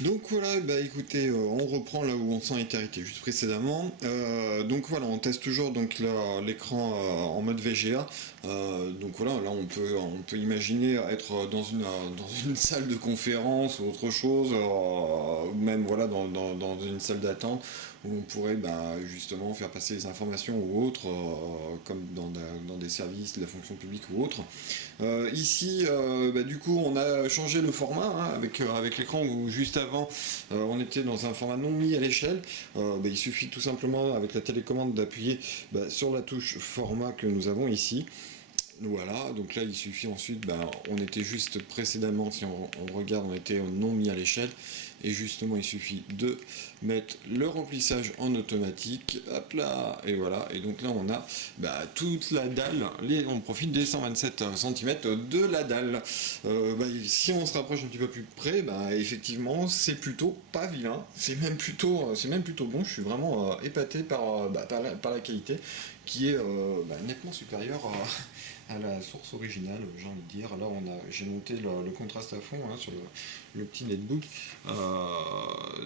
Donc voilà, bah écoutez, on reprend là où on s'en était arrêté juste précédemment. Donc voilà, on teste toujours donc l'écran en mode VGA. Donc voilà, là on peut imaginer être dans une salle de conférence ou autre chose, ou même voilà dans une salle d'attente où on pourrait bah, justement faire passer les informations ou autres, comme dans des services de la fonction publique ou autre. Ici, bah, du coup, on a changé le format hein, avec l'écran où juste avant, on était dans un format non mis à l'échelle. Bah, il suffit tout simplement avec la télécommande d'appuyer bah, sur la touche format que nous avons ici. Voilà, donc là il suffit ensuite, ben, on était juste précédemment, si on regarde, on était non mis à l'échelle, et justement il suffit de mettre le remplissage en automatique, hop là, et voilà, et donc là on a bah, toute la dalle, on profite des 127 cm de la dalle. Bah, si on se rapproche un petit peu plus près, bah, effectivement c'est plutôt pas vilain, c'est même plutôt bon, je suis vraiment épaté par la qualité qui est bah, nettement supérieure à la source originale, j'ai envie de dire. Là, j'ai monté le contraste à fond hein, sur le petit netbook.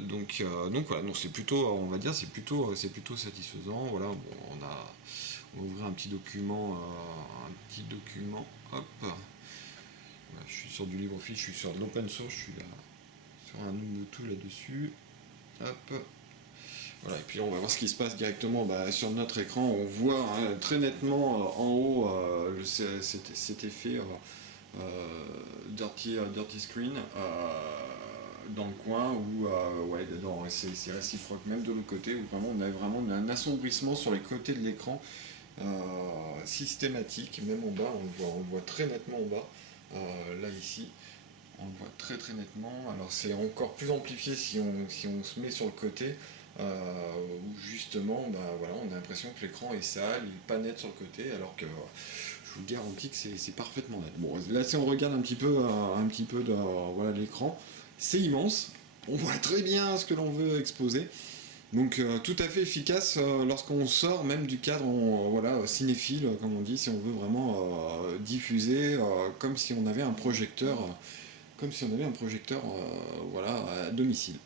Donc voilà, donc c'est plutôt, on va dire, c'est plutôt satisfaisant. Voilà, bon, on va ouvrir un petit document. Hop. Voilà, je suis sur du LibreOffice, je suis sur de l'open source, je suis là, sur un Ubuntu là-dessus. Hop. Voilà, et puis on va voir ce qui se passe directement bah, sur notre écran. On voit hein, très nettement en haut cet effet dirty screen dans le coin où ouais, c'est réciproque même de l'autre côté où vraiment on a vraiment un assombrissement sur les côtés de l'écran systématique. Même en bas, on le voit très nettement en bas. Là ici, on le voit très très nettement. Alors c'est encore plus amplifié si on se met sur le côté, où justement bah, voilà, on a l'impression que l'écran est sale, il n'est pas net sur le côté, alors que je vous garantis que c'est parfaitement net. Bon, là si on regarde un petit peu voilà, l'écran, c'est immense, on voit très bien ce que l'on veut exposer. Donc tout à fait efficace lorsqu'on sort même du cadre voilà, cinéphile, comme on dit, si on veut vraiment diffuser comme si on avait un projecteur voilà, à domicile.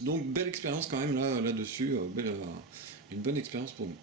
Donc belle expérience quand même là-dessus, une bonne expérience pour nous.